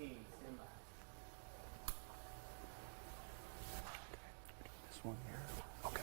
This one here. Okay.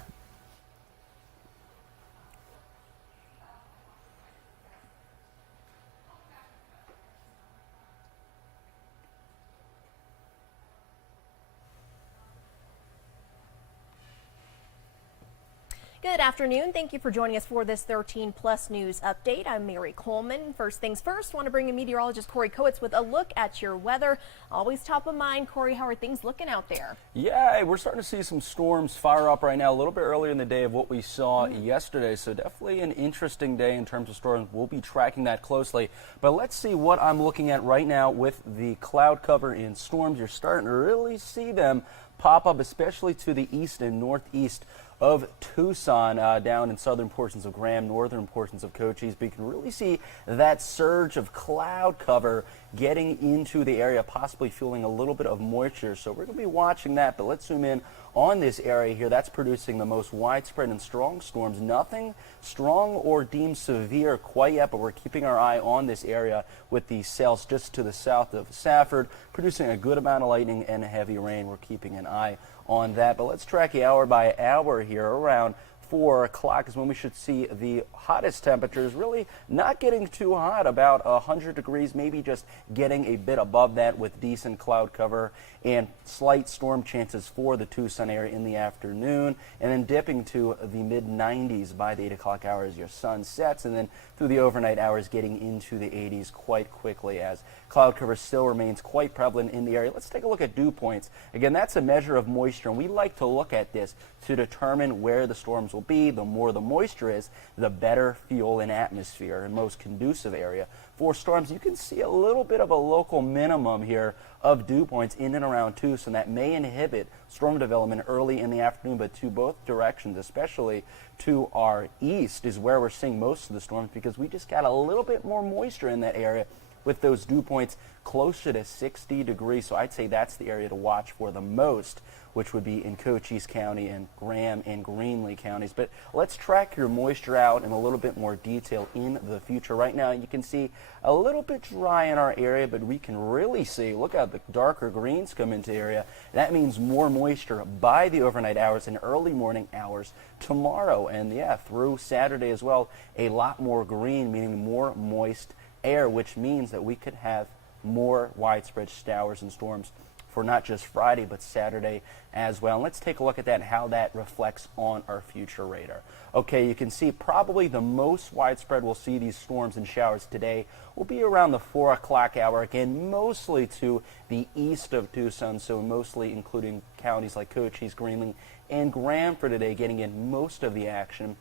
Good afternoon. Thank you for joining us for this 13 Plus News update. I'm Mary Coleman. First things first, want to bring in meteorologist Corey Coates with a look at your weather. Always top of mind. Corey, how are things looking out there? Yeah, we're starting to see some storms fire up right now, a little bit earlier in the day of what we saw yesterday. So definitely an interesting day in terms of storms. We'll be tracking that closely. But let's see what I'm looking at right now with the cloud cover in storms. You're starting to really see them pop up, especially to the east and northeast of Tucson, down in southern portions of Graham, northern portions of Cochise. But you can really see that surge of cloud cover getting into the area, possibly fueling a little bit of moisture. So we're going to be watching that, but let's zoom in on this area here. That's producing the most widespread and strong storms. Nothing strong or deemed severe quite yet, but we're keeping our eye on this area with the cells just to the south of Safford, producing a good amount of lightning and heavy rain. We're keeping an eye on that, but let's track you hour by hour here. Around 4 o'clock is when we should see the hottest temperatures, really not getting too hot, about 100 degrees, maybe just getting a bit above that with decent cloud cover and slight storm chances for the Tucson area in the afternoon, and then dipping to the mid-90s by the 8 o'clock hour as your sun sets, and then through the overnight hours getting into the 80s quite quickly as cloud cover still remains quite prevalent in the area. Let's take a look at dew points. Again, that's a measure of moisture, and we like to look at this to determine where the storms will be. The more the moisture is, the better fuel and atmosphere and most conducive area for storms. You can see a little bit of a local minimum here of dew points in and around Tucson that may inhibit storm development early in the afternoon, but to both directions, especially to our east, is where we're seeing most of the storms because we just got a little bit more moisture in that area with those dew points closer to 60 degrees. So I'd say that's the area to watch for the most, which would be in Cochise County and Graham and Greenlee counties. But let's track your moisture out in a little bit more detail in the future. Right now, you can see a little bit dry in our area, but we can really see, look how the darker greens come into the area. That means more moisture by the overnight hours and early morning hours tomorrow. And yeah, through Saturday as well, a lot more green, meaning more moist air, which means that we could have more widespread showers and storms for not just Friday, but Saturday as well. And let's take a look at that and how that reflects on our future radar. Okay, you can see probably the most widespread we'll see these storms and showers today will be around the 4 o'clock hour, again, mostly to the east of Tucson, so mostly including counties like Cochise, Greenlee, and Graham for today, getting in most of the action.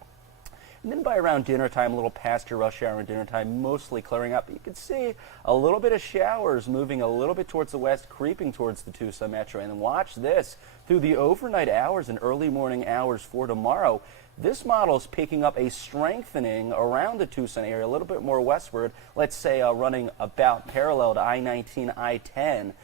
And then by around dinner time, a little past your rush hour and dinner time, mostly clearing up. You can see a little bit of showers moving a little bit towards the west, creeping towards the Tucson metro. And watch this through the overnight hours and early morning hours for tomorrow. This model is picking up a strengthening around the Tucson area, a little bit more westward, let's say running about parallel to I-19, I-10.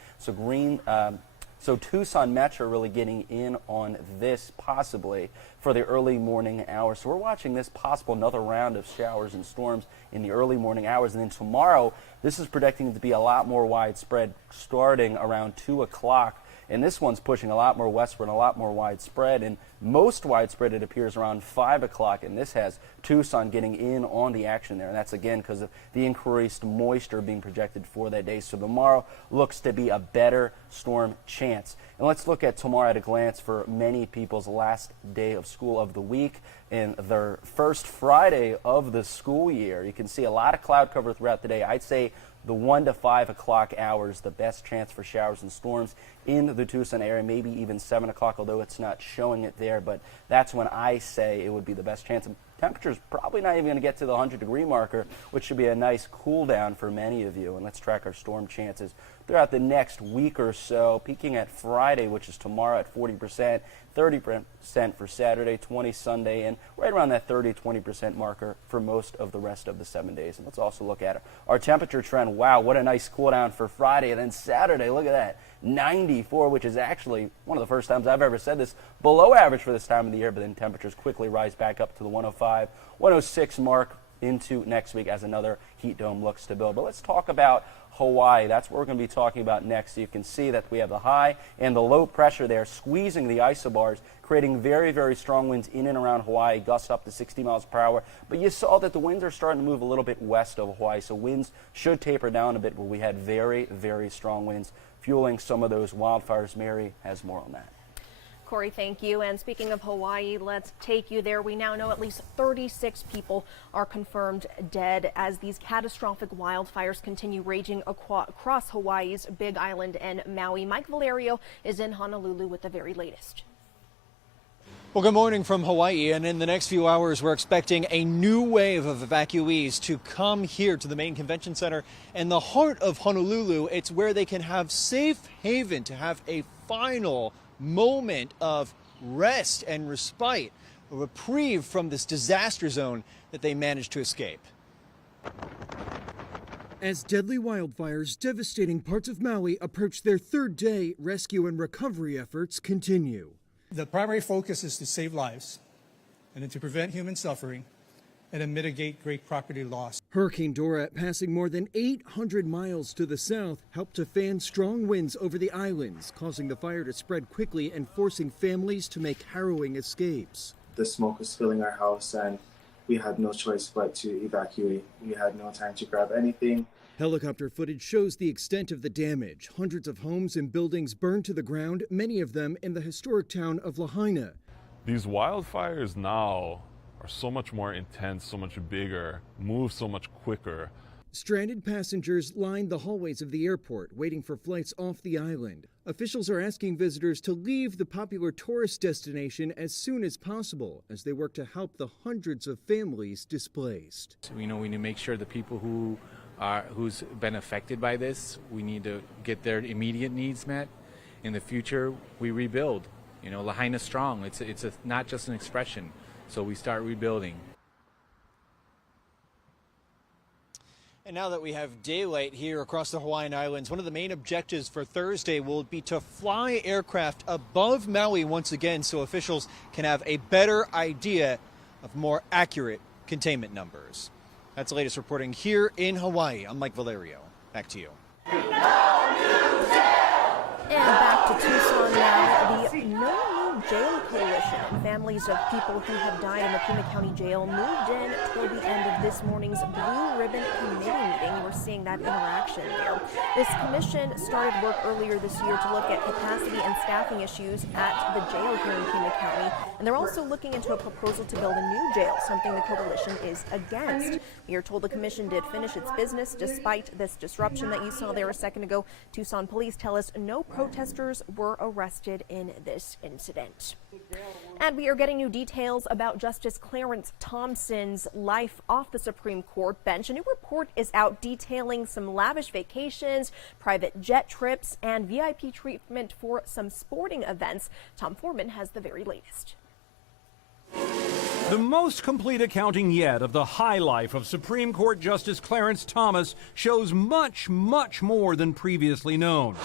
So Tucson Metro really getting in on this possibly for the early morning hours. So we're watching this possible another round of showers and storms in the early morning hours. And then tomorrow, this is predicting to be a lot more widespread starting around 2 o'clock. And this one's pushing a lot more westward and a lot more widespread. And most widespread, it appears, around 5 o'clock. And this has Tucson getting in on the action there. And that's, again, because of the increased moisture being projected for that day. So tomorrow looks to be a better storm chance. And let's look at tomorrow at a glance for many people's last day of school of the week and their first Friday of the school year. You can see a lot of cloud cover throughout the day. I'd say the 1 to 5 o'clock hours, the best chance for showers and storms in the Tucson area, maybe even 7 o'clock, although it's not showing it there. But that's when I say it would be the best chance. And temperatures probably not even going to get to the 100-degree marker, which should be a nice cool down for many of you. And let's track our storm chances throughout the next week or so, peaking at Friday, which is tomorrow at 40%, 30% for Saturday, 20 Sunday, and right around that 30-20% marker for most of the rest of the 7 days. And let's also look at our temperature trend. Wow, what a nice cool down for Friday. And then Saturday, look at that, 94, which is actually one of the first times I've ever said this, below average for this time of the year, but then temperatures quickly rise back up to the 105, 106 mark into next week as another heat dome looks to build. But let's talk about Hawaii. That's what we're going to be talking about next. So you can see that we have the high and the low pressure there squeezing the isobars, creating very, very strong winds in and around Hawaii, gusts up to 60 miles per hour. But you saw that the winds are starting to move a little bit west of Hawaii, so winds should taper down a bit, but we had very, very strong winds fueling some of those wildfires. Mary has more on that. Corey, thank you. And speaking of Hawaii, let's take you there. We now know at least 36 people are confirmed dead as these catastrophic wildfires continue raging across Hawaii's Big Island and Maui. Mike Valerio is in Honolulu with the very latest. Well, good morning from Hawaii, and in the next few hours we're expecting a new wave of evacuees to come here to the main convention center in the heart of Honolulu. It's where they can have safe haven to have a final moment of rest and respite, a reprieve from this disaster zone that they managed to escape. As deadly wildfires devastating parts of Maui approach their third day, rescue and recovery efforts continue. The primary focus is to save lives and then to prevent human suffering and to mitigate great property loss. Hurricane Dora, passing more than 800 miles to the south, helped to fan strong winds over the islands, causing the fire to spread quickly and forcing families to make harrowing escapes. The smoke was filling our house and we had no choice but to evacuate. We had no time to grab anything. Helicopter footage shows the extent of the damage. Hundreds of homes and buildings burned to the ground, many of them in the historic town of Lahaina. These wildfires now are so much more intense, so much bigger, move so much quicker. Stranded passengers lined the hallways of the airport, waiting for flights off the island. Officials are asking visitors to leave the popular tourist destination as soon as possible as they work to help the hundreds of families displaced. We need to make sure the people who's been affected by this, we need to get their immediate needs met. In the future, we rebuild. Lahaina's strong. It's not just an expression. So we start rebuilding. And now that we have daylight here across the Hawaiian Islands, one of the main objectives for Thursday will be to fly aircraft above Maui once again so officials can have a better idea of more accurate containment numbers. That's the latest reporting here in Hawaii. I'm Mike Valerio. Back to you. And back to Tucson now. The No New Jail Coalition and families of people who have died in the Pima County Jail moved in toward the end of this morning's Blue Ribbon Committee meeting. We're seeing that interaction there. This commission started work earlier this year to look at capacity and staffing issues at the jail here in Pima County. And they're also looking into a proposal to build a new jail, something the coalition is against. We are told the commission did finish its business despite this disruption that you saw there a second ago. Tucson police tell us no protesters were arrested in this incident. And we are getting new details about Justice Clarence Thomas's life off the Supreme Court bench. A new report is out detailing some lavish vacations, private jet trips, and VIP treatment for some sporting events. Tom Foreman has the very latest. The most complete accounting yet of the high life of Supreme Court Justice Clarence Thomas shows much, much more than previously known.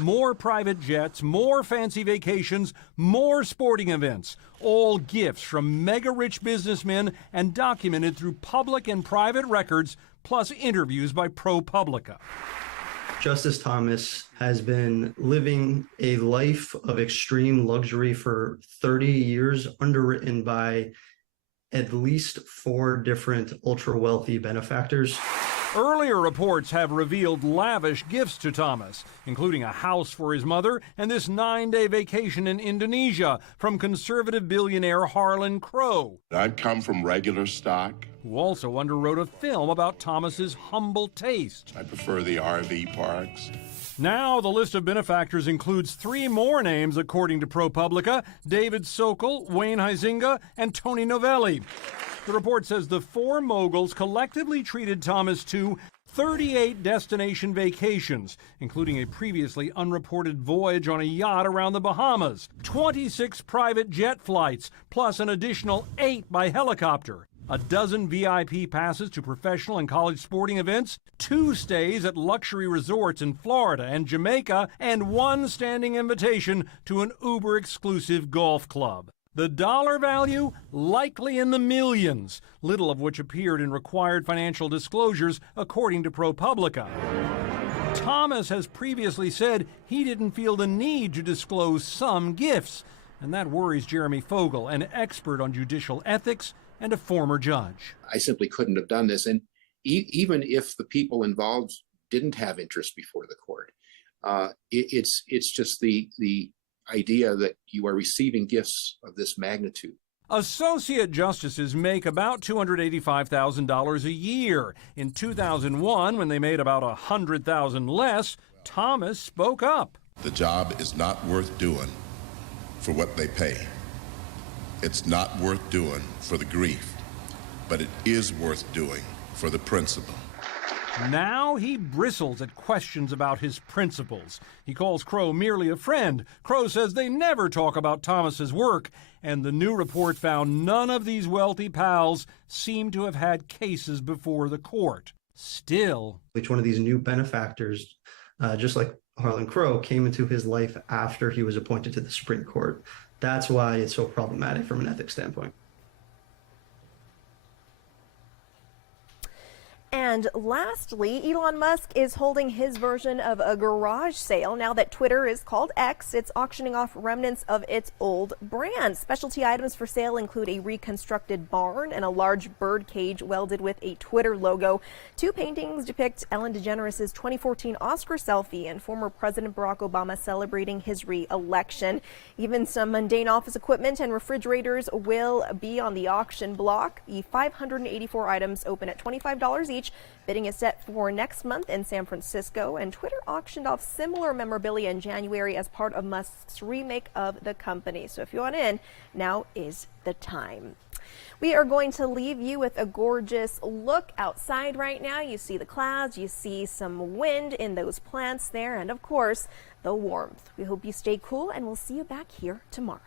More private jets, more fancy vacations, more sporting events, all gifts from mega-rich businessmen and documented through public and private records, plus interviews by ProPublica. Justice Thomas has been living a life of extreme luxury for 30 years, underwritten by at least 4 different ultra-wealthy benefactors. Earlier reports have revealed lavish gifts to Thomas, including a house for his mother and this 9-day vacation in Indonesia from conservative billionaire Harlan Crow. I've come from regular stock. Who also underwrote a film about Thomas's humble taste. I prefer the RV parks. Now the list of benefactors includes 3 more names, according to ProPublica: David Sokol, Wayne Huizinga, and Tony Novelli. The report says the 4 moguls collectively treated Thomas to 38 destination vacations, including a previously unreported voyage on a yacht around the Bahamas, 26 private jet flights, plus an additional 8 by helicopter, a dozen VIP passes to professional and college sporting events, 2 stays at luxury resorts in Florida and Jamaica, and 1 standing invitation to an uber-exclusive golf club. The dollar value likely in the millions, little of which appeared in required financial disclosures, according to ProPublica. Thomas has previously said he didn't feel the need to disclose some gifts, and that worries Jeremy Fogel, an expert on judicial ethics and a former judge. I simply couldn't have done this, and even if the people involved didn't have interest before the court, it's just the idea that you are receiving gifts of this magnitude. Associate justices make about $285,000 a year. In 2001, when they made about $100,000 less, Thomas spoke up. The job is not worth doing for what they pay. It's not worth doing for the grief, but it is worth doing for the principle. Now he bristles at questions about his principles. He calls Crow merely a friend. Crow says they never talk about Thomas's work, and the new report found none of these wealthy pals seem to have had cases before the court. Still, each one of these new benefactors, just like Harlan Crow, came into his life after he was appointed to the Supreme Court. That's why it's so problematic from an ethics standpoint. And lastly, Elon Musk is holding his version of a garage sale. Now that Twitter is called X, it's auctioning off remnants of its old brand. Specialty items for sale include a reconstructed barn and a large bird cage welded with a Twitter logo. 2 paintings depict Ellen DeGeneres' 2014 Oscar selfie and former President Barack Obama celebrating his re-election. Even some mundane office equipment and refrigerators will be on the auction block. The 584 items open at $25 each. Bidding is set for next month in San Francisco, and Twitter auctioned off similar memorabilia in January as part of Musk's remake of the company. So if you want in, now is the time. We are going to leave you with a gorgeous look outside right now. You see the clouds, you see some wind in those plants there, and of course, the warmth. We hope you stay cool, and we'll see you back here tomorrow.